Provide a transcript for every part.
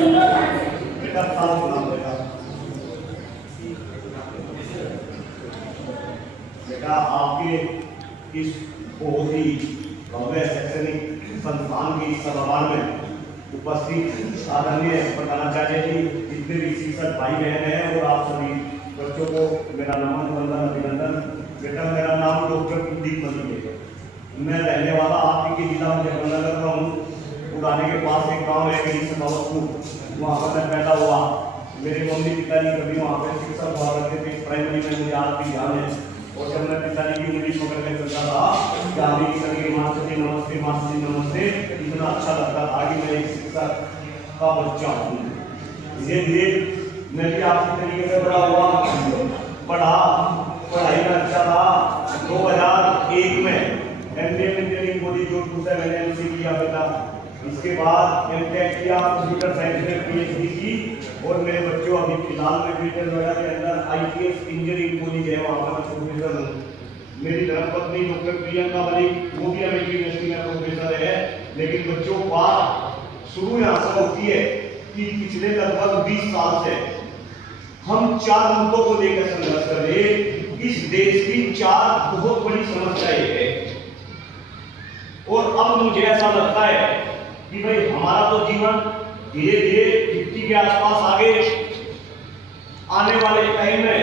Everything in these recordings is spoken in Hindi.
बेटा साल सुना बेटा। बेटा आपके इस बहुत ही भव्य शैक्षणिक संस्थान की सभागार में उपस्थित आदरणीय प्रधानाचार्य जी, जितने भी शिक्षक भाई बहन हैं और आप सभी बच्चों को मेरा नमन वंदन अभिनंदन। बेटा मेरा नाम डॉक्टर कुलदीप मलिक है। मैं रहने वाला आपके जिला मुजफ्फरनगर का हूँ। पुराने के पास एक गाँव है गिरीशपुर, वहाँ पर मैं पैदा हुआ। मेरे मम्मी पिताजी कभी वहाँ पर शिक्षक हुआ करते थे। प्राइमरी में मुझे आज भी ध्यान है। और जब मैं पिताजी की उंगली पकड़ के चलता था, मास्टर जी नमस्ते, मास्टर जी नमस्ते, इतना अच्छा लगता था कि मैं एक शिक्षक का बच्चा हूँ। धीरे धीरे मैं भी आपके तरीके से बड़ा हुआ, पढ़ाई में अच्छा था। 2001 में MA इंजीनियरिंग बोली जोधपुर से मैंने MC किया बेटा। इसके बाद MTech किया, कंप्यूटर साइंस में PhD की। और मेरे बच्चों अभी फिलहाल में ग्रेटर नोएडा के अंदर IPS इंजीनियरिंग कॉलेज है, वहाँ पर प्रोफेसर हूँ। मेरी धर्मपत्नी डॉक्टर प्रियंका मलिक, वो भी अमेरिकी यूनिवर्सिटी में प्रोफेसर है। लेकिन बच्चों बात शुरू यहाँ से होती है कि पिछले लगभग 20 साल से हम 4 मुद्दों को लेकर संघर्ष कर रहे हैं। इस देश की 4 बहुत बड़ी समस्याएं है। और अब मुझे ऐसा लगता है कि भाई हमारा तो जीवन धीरे धीरे 50 के आसपास आगे आने वाले टाइम में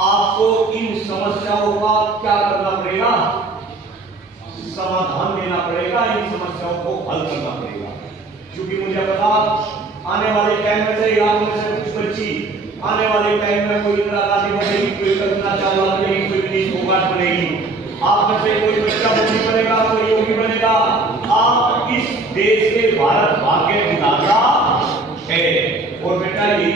आपको इन समस्याओं का क्या करना पड़ेगा, समाधान देना पड़ेगा, इन समस्याओं को हल करना पड़ेगा। क्योंकि मुझे पता आने वाले टाइम में से आप में से कुछ बच्ची आने वाले टाइम में कोई इंदिरा गांधी बनेगी, कोई कल्पना चावला बनेगी, कोई विनीत फोगाट बनेगी। आप में से कोई बच्चा मोदी बनेगा, कोई योगी बनेगा। आप इस देश के भारत भाग्य विधाता है। और बेटा यही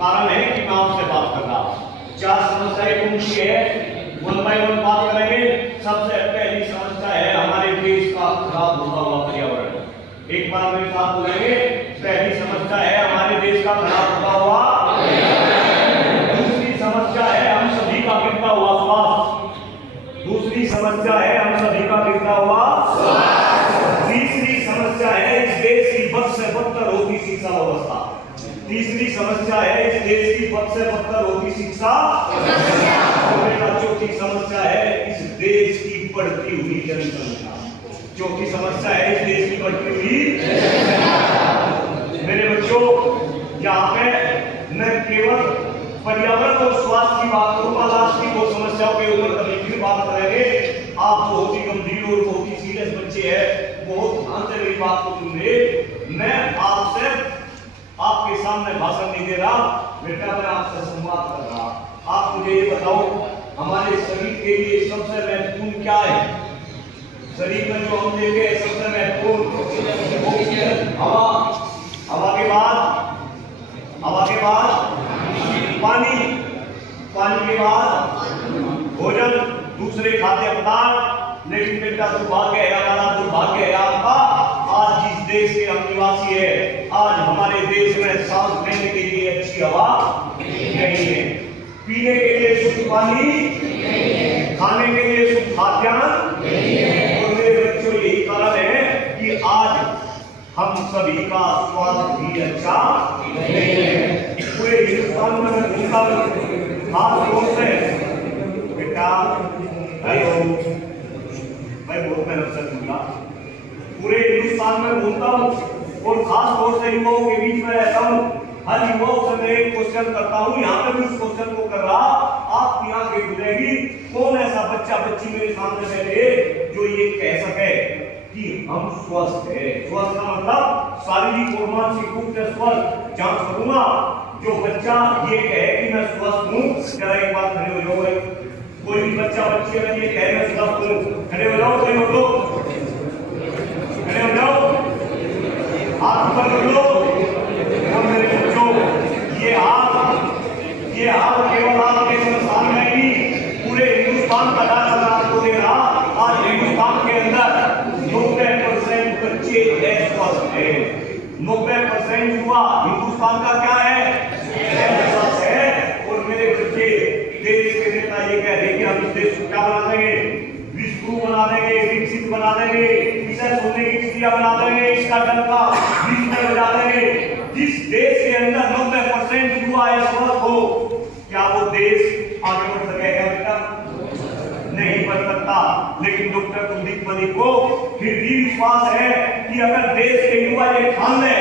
कारण है कि मैं आपसे बात कर रहा हूँ। 4 समस्याएं कौन सी है, 1 बाय 1 बात करेंगे। सबसे पहली समस्या है हमारे देश का खराब होता हुआ पर्यावरण। एक बार मेरे साथ बोलेंगे, पहली समस्या है हमारे देश का खराब होता हुआ। दूसरी समस्या है हम सभी का गिरता हुआ स्वास्थ्य। दूसरी समस्या है हम सभी का गिरता हुआ। तीसरी समस्या है इस देश की बद से बदतर होती शिक्षा व्यवस्था। तीसरी समस्या है इस देश की बद से बदतर होती शिक्षा। और चौथी समस्या है इस देश की बढ़ती हुई जनसंख्या। चौथी समस्या है इस देश की बढ़ती हुई। मेरे बच्चों, यहाँ पे मैं केवल पर्यावरण और स्वास्थ्य की बात करूंगा। लास्ट की 2 समस्याओं के ऊपर कभी फिर बात करेंगे। आप बहुत ही गंभीर और बहुत ही सीरियस बच्चे हैं, बहुत ध्यान से मेरी बात को सुनिए। मैं आपसे आपके सामने भाषण नहीं दे रहा बेटा, मैं आपसे संवाद कर रहा। आप मुझे ये बताओ, हमारे शरीर के लिए सबसे महत्वपूर्ण क्या है? शरीर में जो हम लेते हैं सबसे महत्वपूर्ण हवा, हवा के बाद पानी, पानी के बाद भोजन, दूसरे खाद्य पदार्थ। लेकिन बेटा दुर्भाग्य है, हमारा दुर्भाग्य है आपका, आज जिस देश के हम निवासी है, आज हमारे देश में सांस लेने के लिए अच्छी हवा नहीं है, पीने के लिए शुद्ध पानी, खाने के लिए शुद्ध खाद्यान्न नहीं है। और मेरे बच्चों यही कारण है कि आज हम सभी का स्वास्थ्य भी अच्छा नहीं है। पूरे हिंदुस्तान में घूमता खास तौर से बेटा मैं बहुत मेहनत से घूमता, पूरे हिंदुस्तान में घूमता हूँ और खास तौर से युवाओं के बीच में रहता हूँ। हर युवाओं से मैं एक क्वेश्चन करता हूँ, यहाँ पे भी उस क्वेश्चन को कर रहा, आपकी आंखें खुलेगी, कौन ऐसा बच्चा बच्ची मेरे सामने बैठे जो ये कह सके कि हम स्वस्थ है। स्वस्थ का मतलब शारीरिक और मानसिक रूप से स्वस्थ। जांच करूंगा जो बच्चा ये कहे कि मैं स्वस्थ हूँ, जरा एक बार खड़े हो जाओ। कोई भी बच्चा बच्ची अगर ये कहे मैं स्वस्थ हूँ, खड़े हो जाओ, खड़े हो जाओ, खड़े हो जाओ, हाथ ऊपर कर लो। और मेरे बच्चों, ये हाथ केवल आपके संस्थान में ही पूरे हिंदुस्तान का डाटा आपको दे रहा। आज हिंदुस्तान के अंदर 90% बच्चे अस्वस्थ है। 90% हुआ हिंदुस्तान का क्या है? अस्वस्थ है। और मेरे बच्चे, देश के नेता ये कह रहे कि हम इस देश को क्या बना देंगे? विश्व बना देंगे, विकसित बना देंगे, इसे सोने की चिड़िया बना देंगे, इसका डंका बीच में बजा डालेंगे। जिस देश के अंदर 90% युवा स्वस्थ हो, क्या वो देश आगे बढ़ सकेगा बेटा? नहीं बढ़ सकता। लेकिन डॉक्टर कुलदीप मलिक को फिर भी विश्वास है कि अगर देश के युवा ये ठान ले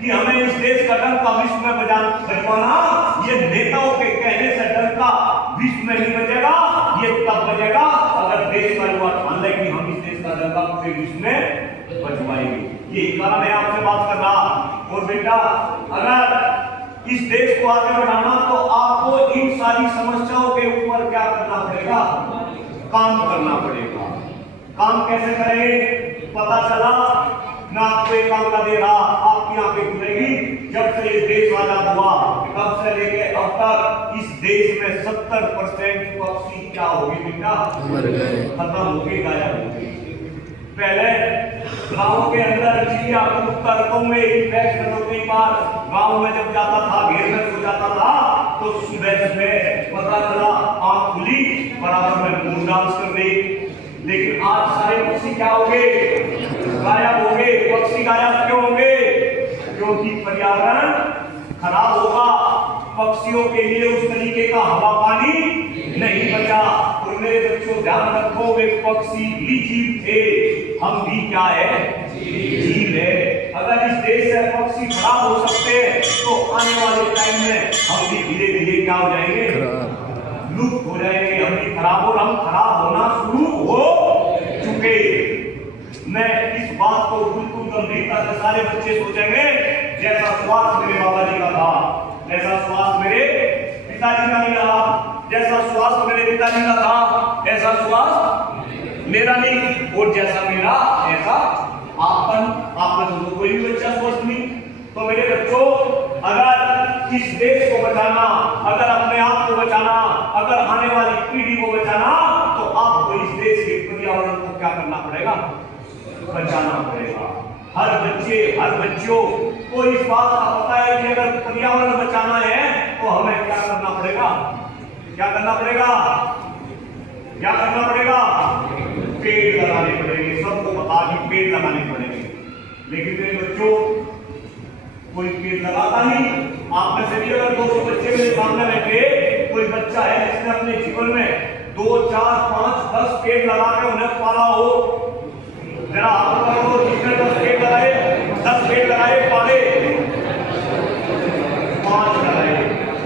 कि हमें इस देश का डंका विश्व में बजवाना, ये नेताओं के कहने से डंका विश्व में नहीं बजेगा। ये तब बजेगा अगर देश का युवा ठान ले कि हम इस देश का डंका पूरे विश्व में बजवाएंगे। ये कारण है आपसे बात कर रहा। और बेटा, अगर इस देश को आगे बढ़ाना तो आपको इन सारी समस्याओं के ऊपर क्या करना पड़ेगा? काम करना पड़ेगा। काम कैसे करेंगे? पता चला मैं आपको एक काम का दे रहा, आपकी आंखें खुलेगी। जब से ये देश आजाद हुआ तब से लेके अब तक इस देश में 70% पक्षी क्या हो गए बेटा? मर गए, खत्म हो गए, गायब हो गए। पहले गांव के अंदर चिड़िया कबूतर में इन्फेक्शन होने के बाद गांव में जब जाता था, घेर में सो जाता था, तो सुबह में पता चला आंख खुली, बराबर में मून डांस कर गई। लेकिन आज सारे पक्षी क्या हो गए? गायब हो गए। पक्षी गायब क्यों होंगे? क्योंकि पर्यावरण खराब होगा, पक्षियों के लिए उस तरीके का हवा पानी नहीं बचा। और मेरे बच्चों ध्यान रखो, वे पक्षी भी जीव थे, हम भी क्या है? जीव है। अगर इस देश से पक्षी खराब हो सकते हैं तो आने वाले टाइम में हम भी धीरे धीरे क्या हो जाएंगे? लुप्त हो जाएंगे। हम भी खराब और हम खराब होना शुरू हो चुके। मैं इस बात को बिल्कुल गंभीरता से सारे बच्चे सोचेंगे। जैसा स्वास्थ्य मेरे बाबा जी का था, जैसा स्वास्थ्य मेरे पिताजी का नहीं रहा, जैसा स्वास्थ्य मेरे पिताजी का था, ऐसा स्वास्थ्य मेरा नहीं, और जैसा मेरा ऐसा आप में कोई भी बच्चा स्वस्थ नहीं। तो मेरे बच्चों, अगर इस देश को बचाना, अगर अपने आप को बचाना, अगर आने वाली पीढ़ी को बचाना, तो आपको इस देश के पर्यावरण को क्या करना पड़ेगा? बचाना पड़ेगा। हर बच्चे, हर बच्चों को इस बात का पता है कि अगर पर्यावरण बचाना है तो हमें क्या करना पड़ेगा? क्या करना पड़ेगा? क्या करना पड़ेगा? पेड़ लगाने पड़ेंगे। सबको पता कि पेड़ लगाने पड़ेंगे। लेकिन मेरे बच्चों, कोई पेड़ लगाता नहीं। आप में से भी अगर 200 बच्चे मेरे सामने बैठे, कोई बच्चा है जिसने अपने जीवन में 2, 4, 5, 10 पेड़ लगा के उन्हें पाला हो, जरा आपको जिसने 10 पेड़ लगाए, 10 पेड़ लगाए, पाले 5 लगाए।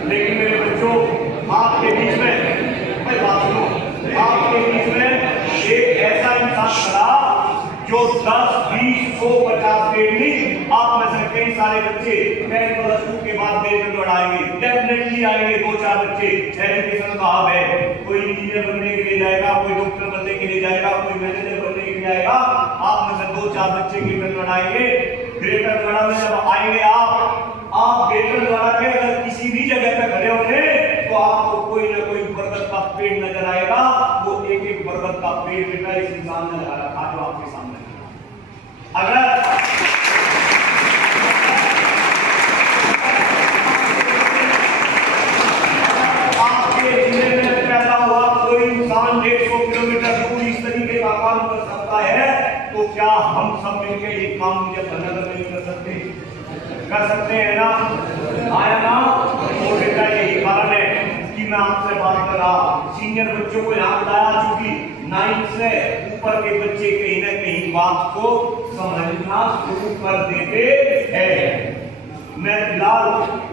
लेकिन मेरे बच्चों, आपके बीच में भाई बात सुनो, आपके बीच में एक ऐसा इंसान खड़ा जो 10, 20, 100, 50 पेड़ नहीं, आप में से कई सारे बच्चे 10+2 के बाद पेड़ लड़ाएंगे। डेफिनेटली आएंगे 2-4 बच्चे। एजुकेशन का हब है, कोई इंजीनियर बनने के लिए जाएगा, कोई डॉक्टर बनने के लिए जाएगा, कोई मैनेजर बनने के लिए जाएगा। आप में से 2-4 बच्चे ग्रेटर लड़ाएंगे। ग्रेटर नोएडा में जब आएंगे आप ग्रेटर नोएडा के अगर किसी भी जगह पे खड़े होंगे तो आपको कोई ना कोई बरगद का पेड़ नजर आएगा। वो एक बरगद का पेड़ बेटा इस इंसान ने लगा रखा जो आपके सामने। अगर आपके जिले में पैदा हुआ कोई इंसान 150 किलोमीटर दूर इस तरीके का काम कर सकता है, तो क्या हम सब मिलकर ये काम मुजफ्फरनगर में कर सकते हैं? कर सकते हैं ना? आया ना? और बेटा यही कारण है कि मैं आपसे बात कर रहा। सीनियर बच्चों को यहाँ बताया, चूंकि 9 से ऊपर के बच्चे कहीं ना कहीं बात को समझना शुरू कर देते हैं। मैं फिलहाल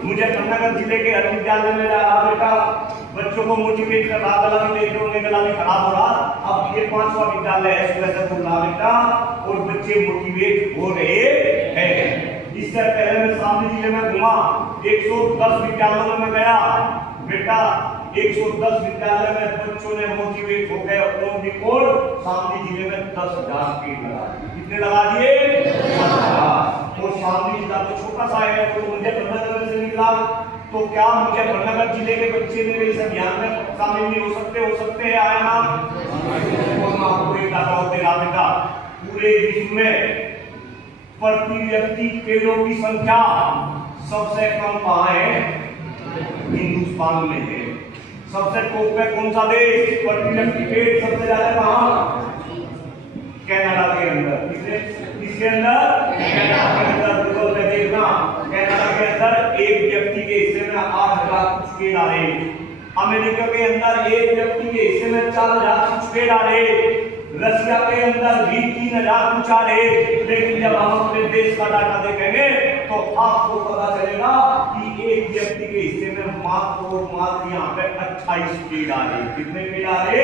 मुजफ्फरनगर जिले के हर विद्यालय में जा रहा बेटा, बच्चों को मोटिवेट कर रहा। गला में देख रहे होंगे, गला में खराब हो रहा। अब ये 5वां विद्यालय है, सुबह से बोल रहा बेटा, और बच्चे मोटिवेट हो रहे हैं। इससे पहले मैं शामली जिले में घुमा, 110 विद्यालयों में गया बेटा। 110 विद्यालय में बच्चों ने मोटिवेट हो गए। और शामली जिले में 10,000 पेड़ लगा दिए। कितने लगा दिए? 10,000। और शामली जिला तो छोटा सा है, तो मुजफ्फरनगर से निकला। तो क्या मुजफ्फरनगर जिले के बच्चे मेरे इस अभियान में शामिल नहीं हो सकते? हो सकते हैं। आया ना? और मैं आपको एक दावा दे रहा बेटा, पूरे विश्व में प्रति व्यक्ति पेड़ों की संख्या सबसे कम कहाँ है? हिंदुस्तान में है। सबसे टॉप पे कौन सा देश? प्रति व्यक्ति पेड़ सबसे ज्यादा कहाँ? कनाडा के अंदर। किसके अंदर? कनाडा के अंदर। गूगल पे देखना, पेड़ आ रहे। अमेरिका के अंदर एक व्यक्ति के हिस्से में 4000 कुछ पेड़ आ रहे, रशिया के अंदर भी 3000 कुछ आ रहे। लेकिन जब हम अपने देश का डाटा देखेंगे तो आपको पता चलेगा कि एक व्यक्ति के हिस्से में मात्र यहाँ पे 28 पेड़ आ रहे। कितने पेड़ आ रहे?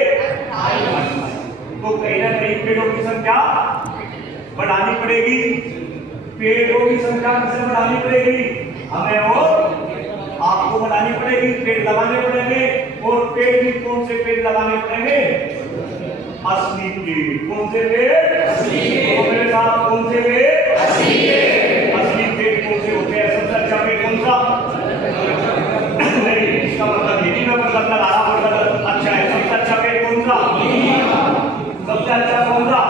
28। तो कहीं ना कहीं पेड़ों की संख्या बढ़ानी पड़ेगी। पेड़ों की संख्या किसे बढ़ानी पड़ेगी? हमें और आपको बढ़ानी पड़ेगी, पेड़ लगाने पड़ेंगे। और पेड़ भी कौन से पेड़ लगाने पड़ेंगे? असली पेड़। कौन से पेड़? असली। तो मेरे साथ कौन से पेड़? असली पेड़। असली पेड़ कौन से होते हैं? सबसे अच्छा पेड़ कौन सा? नहीं, इसका मतलब ये नहीं मैं मतलब लगा रहा हूं अच्छा है। सबसे अच्छा पेड़ कौन सा? सबसे अच्छा कौन सा?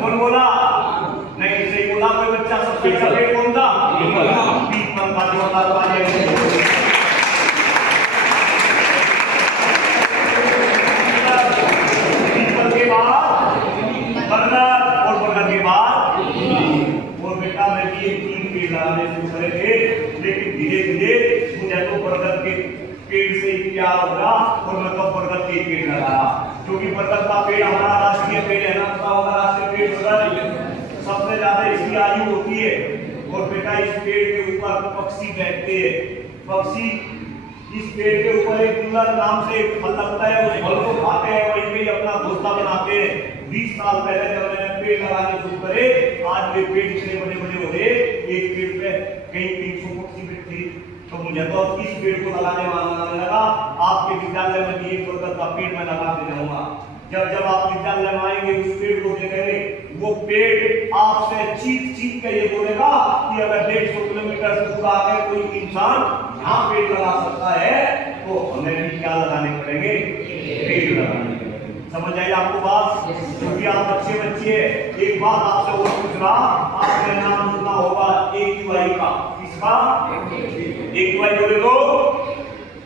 कौन बोला? नहीं सही बोला कोई बच्चा। सबसे अच्छा पेड़ कौन सा? पीपल का। जो लगाने शुरू करे थे, लेकिन धीरे धीरे मुझे तो बरगद के पेड़ से ही प्यार होगा और मैं तो बरगद के पेड़ लगाया, क्योंकि बरगद का पेड़ हमारा राष्ट्रीय पेड़ है ना। पता होगा राष्ट्रीय पेड़ बरगद सबसे ज्यादा इसकी आयु होती है। और बेटा इस पेड़ के ऊपर पक्षी बैठते हैं। पक्षी इस पेड़ के ऊपर एक दुर्लभ नाम से फल लगता है, उस फल को खाते हैं, वहीं पे अपना घोंसला बनाते हैं। 20 साल पहले जब मैंने पेड़ लगाने शुरू करे, आज ये पेड़ इतने बड़े बड़े हो गए, एक पेड़ पे कई 300 पक्षी बैठती। तो मुझे तो इस पेड़ को लगाने लगा। आपके विद्यालय में भी एक बरगद का पेड़ मैं लगा के जाऊंगा। जब आप विद्यालय में आएंगे उस पेड़ को देखेंगे, वो पेड़ आपसे चीख के ये बोलेगा कि अगर 150 किलोमीटर से दूर आकर कोई इंसान यहाँ पेड़ लगा सकता है तो हमें भी क्या लगाने पड़ेंगे? पेड़ लगाने पड़ेंगे। समझ आई आपको बात? क्योंकि आप बच्चे एक बात आपसे और पूछ रहा, आपने नाम सुना होगा AQI का। किसका? AQI बोले तो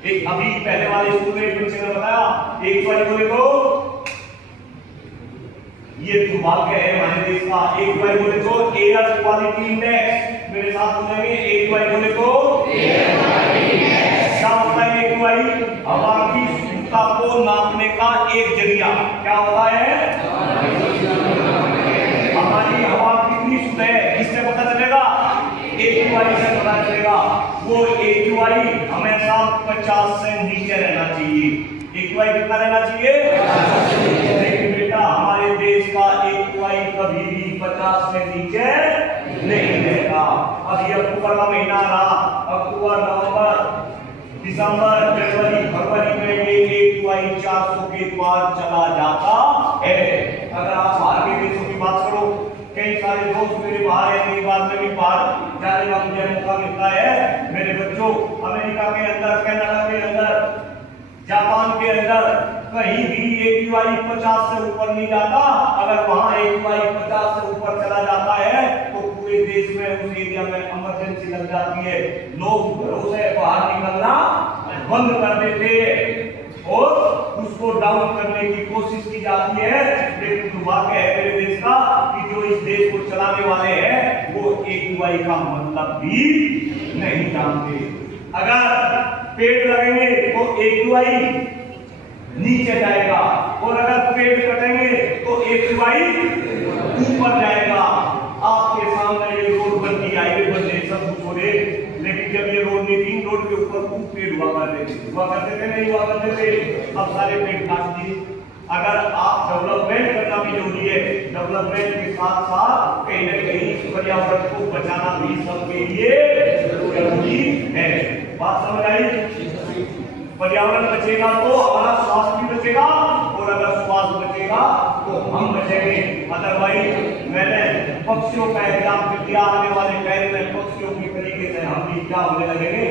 एक अभी पहले वाले स्कूल में बच्चे ने बताया AQI बोले तो ये दुर्भाग्य है हमारे देश का। AQI बोले तो एयर क्वालिटी इंडेक्स। मेरे साथ बोलेंगे AQI बोले तो क्या होता है? AQI हवा की शुद्धता को नापने का एक जरिया। क्या होता है? हमारी हवा कितनी शुद्ध है इससे पता चलेगा, AQI से पता चलेगा। वो AQI हमेशा 50 से नीचे रहना चाहिए। AQI कितना रहना चाहिए? लेकिन बेटा हमारे देश का AQI कभी भी 50 से नीचे नहीं रहेगा। अभी अक्टूबर का महीना रहा, अक्टूबर, नवंबर, दिसंबर, जनवरी, फरवरी में ये AQI 400 के पार चला जाता है। अगर आप बाहर के देशों की बात करो, कई सारे दोस्त मेरे बाहर है, कई बार में भी बाहर जाने का मुझे मौका मिलता है। मेरे बच्चों अमेरिका के अंदर, कनाडा के अंदर, जापान के अंदर कहीं भी AQI 50 से ऊपर नहीं जाता। अगर वहां AQI 50 से ऊपर चला जाता है तो पूरे देश में उस एरिया में इमरजेंसी लग जाती है। लोग घरों से बाहर निकलना बंद कर देते हैं और उसको डाउन करने की कोशिश की जाती है। लेकिन दुर्भाग्य है मेरे देश का कि जो इस देश को चलाने वाले हैं वो AQI का मतलब भी नहीं जानते। अगर पेड़ लगेंगे तो AQI नीचे जाएगा और अगर पेड़ कटेंगे तो AQI ऊपर जाएगा। आपके सामने ये रोड बनती, हाईवे बनने, सब कुछ हो रहे, लेकिन जब ये रोड नहीं थी, रोड के ऊपर खूब पेड़ हुआ करते थे नहीं हुआ करते थे। अब सारे पेड़ काट दिए। अगर आप डेवलपमेंट करना भी जरूरी है, डेवलपमेंट के साथ साथ कहीं न कहीं पर्यावरण को बचाना भी सबके लिए जरूरी है। बात समझ आई? पर्यावरण बचेगा तो हमारा स्वास्थ्य भी बचेगा और अगर स्वास्थ्य बचेगा तो हम बचेंगे। अदरवाइज मैंने पक्षियों का एग्जाम्पल दिया, आने वाले पहले में पक्षियों की तरीके से हम भी क्या होने लगेंगे?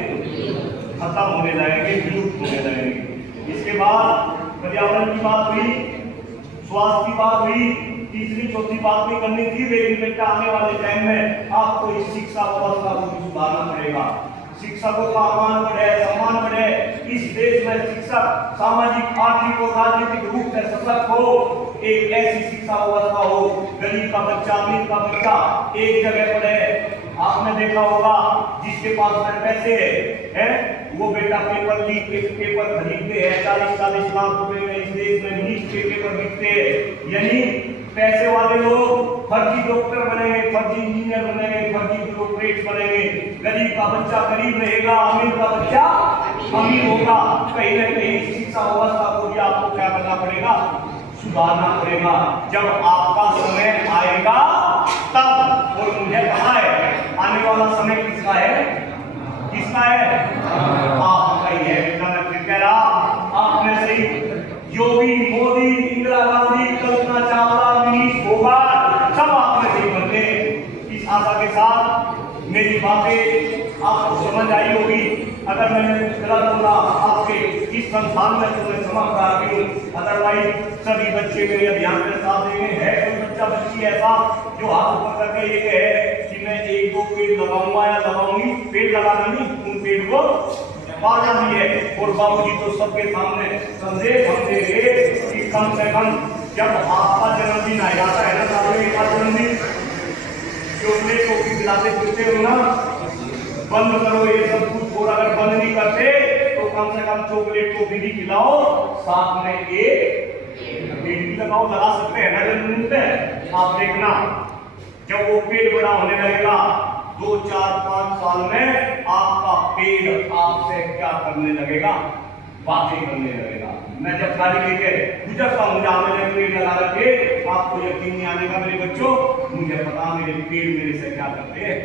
खत्म होने लगेंगे, विलुप्त होने लगेंगे। इसके बाद पर्यावरण की बात हुई, स्वास्थ्य की बात हुई, तीसरी चौथी बात भी करनी थी, लेकिन बेटा आने वाले टाइम में आपको इस शिक्षा व्यवस्था को भी सुधारना पड़ेगा। शिक्षकों का मान बढ़े, सम्मान बढ़े। इस देश में शिक्षक सामाजिक, आर्थिक और राजनीतिक रूप से सशक्त हो। एक ऐसी शिक्षा व्यवस्था हो, गरीब का बच्चा, अमीर का बच्चा एक जगह पढ़े। आपने देखा होगा जिसके पास में पैसे हैं वो बेटा पेपर लीक के पेपर खरीदते हैं 40-40 लाख रुपए में। इस देश में नीट के पेपर बिकते हैं, यानी पैसे वाले लोग फर्जी डॉक्टर बनेंगे, फर्जी इंजीनियर बनेंगे, फर्जी ब्यूरोक्रेट बनेंगे। गरीब का बच्चा गरीब रहेगा, अमीर का बच्चा अमीर होगा। कहीं न कहीं शिक्षा व्यवस्था को भी आपको क्या करना पड़ेगा, सुधारना पड़ेगा। जब आपका समय आएगा तब। और मुझे कहा है आने वाला समय किसका है, किसका है, आपका ही है। मैं फिर कह रहा, आप में से योगी, मोदी, इंदिरा गांधी, कल्पना चावला, मनीष फोगाट सब आप में से बनते। इस आशा के साथ मेरी बातें आपको समझ आई होगी। अगर मैंने गलत बोला आपके इस संस्थान में तो मैं क्षमा प्रार्थी हूँ। अदरवाइज सभी बच्चे मेरे अभियान में साथ देंगे। है कोई बच्चा बच्ची ऐसा जो हाथ ऊपर करके ये कहे कि मैं 1-2 पेड़ लगाऊंगा या लगाऊंगी, पेड़ लगाना नहीं, उन पेड़ को पालना भी है। और बाबूजी तो सबके सामने संदेश हम दे रहे कि कम से कम जब आपका जन्मदिन आ जाता है ना, सामने का जन्मदिन चॉकलेट को भी दिलाते फिरते हो ना, बंद करो ये सब कुछ। और अगर बंद नहीं करते तो कम से कम चॉकलेट को भी खिलाओ, साथ में एक पेड़ भी लगाओ। लगा सकते हैं ना जन्मदिन पे। आप देखना जब वो पेड़ बड़ा होने लगेगा 2, 4, 5 साल में आपका पेड़ आपसे क्या करने लगेगा, बातें करने लगेगा। मैं जब गाड़ी लेके गुजरता हूँ जहाँ मैंने पेड़ लगा रखे, आपको यकीन नहीं आने का मेरे बच्चों, मुझे पता मेरे पेड़ मेरे से क्या करते हैं,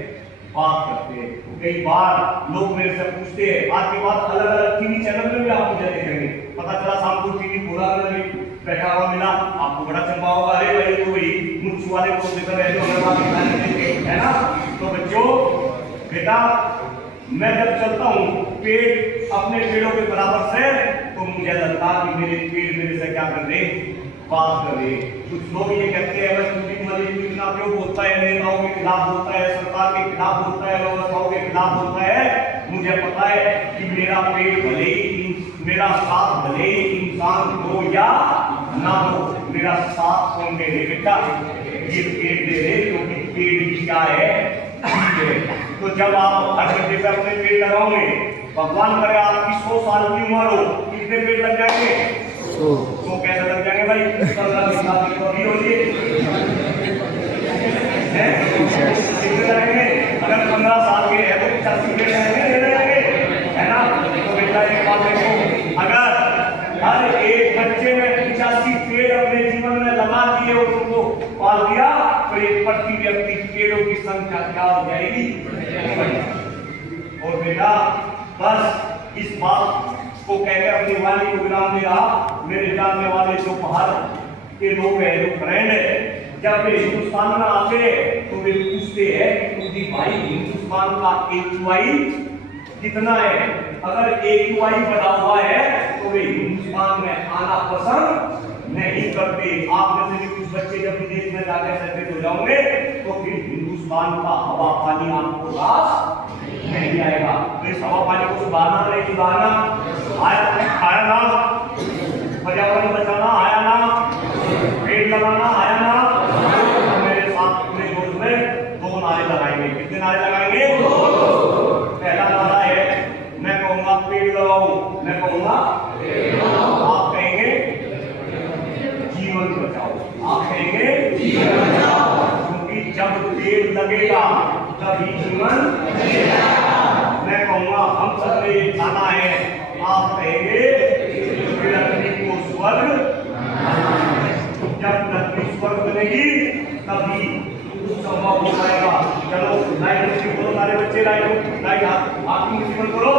बात करते हैं। कई बार लोग मेरे से पूछते हैं, आज के बाद अलग अलग टीवी चैनल में भी आप मुझे देखेंगे। पता चला शाम को टीवी खोला बैठा हुआ मिला, आपको बड़ा चंपा होगा, अरे भाई तो वही मुझ वाले को देकर रहे जो है ना। तो बच्चों बेटा, मैं जब चलता हूँ पेड़ अपने पेड़ों के बराबर से, तो मुझे लगता कि मेरे पेड़ मेरे से क्या कर रहे, बात कर रहे। कुछ लोग ये कहते हैं योजना क्यों बोलता है, नेताओं के खिलाफ बोलता है, सरकार के खिलाफ बोलता है, व्यवस्थाओं के खिलाफ बोलता है। मुझे पता है कि मेरा पेड़ भले ही, मेरा साथ भले ही इंसान हो या ना हो, मेरा साथ कौन दे रहे बेटा, ये पेड़ दे रहे, क्योंकि पेड़ भी क्या है, तो जब आप हर जगह पे अपने पेड़ लगाओगे, भगवान करे आपकी 100 साल की उम्र हो, कितने पेड़ लग जाएंगे, तो कैसे लग जाएंगे भाई, अगर 15 साल के है तो 85 पेड़ लगेंगे, है ना। तो बेटा एक बात देखो, अगर हर एक बच्चे में 85 पेड़ अपने जीवन में लगा दिए और उनको पाल दिया, तो एक प्रति व्यक्ति पेड़ों की संख्या क्या हो जाएगी। और बेटा बस इस बात को कहकर अपनी वाणी को विराम दे रहा। मेरे जानने वाले जो बाहर के लोग हैं, जो फ्रेंड है, जब वे हिंदुस्तान में आते तो वे पूछते हैं कि भाई हिंदुस्तान का AQI कितना है। अगर AQI बढ़ा हुआ है तो वे हिंदुस्तान में आना पसंद नहीं करते। आप में से भी कुछ बच्चे जब विदेश में जाकर सेटल हो जाओगे तो फिर हिंदुस्तान का हवा पानी आपको रास नहीं आएगा। तो इस हवा पानी को सुधारना नहीं सुधारना आया ना, पर्यावरण बचाना आया ना, पेड़ लगाना आया ना। तो मेरे साथ पूरे जोश में 2 नारे लगाएंगे। कितने नारे लगाएंगे? पहला नारा है, मैं कहूँगा पेड़ लगाओ, मैं कहूँगा आप कहेंगे जीवन बचाओ, आप कहेंगे जीवन बचाओ, क्योंकि जब पेड़ लगेगा तभी जीवन बचेगा। मैं कहूँगा हम सबने जाना है, आप कहेंगे पृथ्वी को स्वर्ग, जब पृथ्वी स्वर्ग बनेगी तभी संभव हो पाएगा। चलो लाइट बोलो, सारे बच्चे लाइट हाथ की मुट्ठी बंद करो।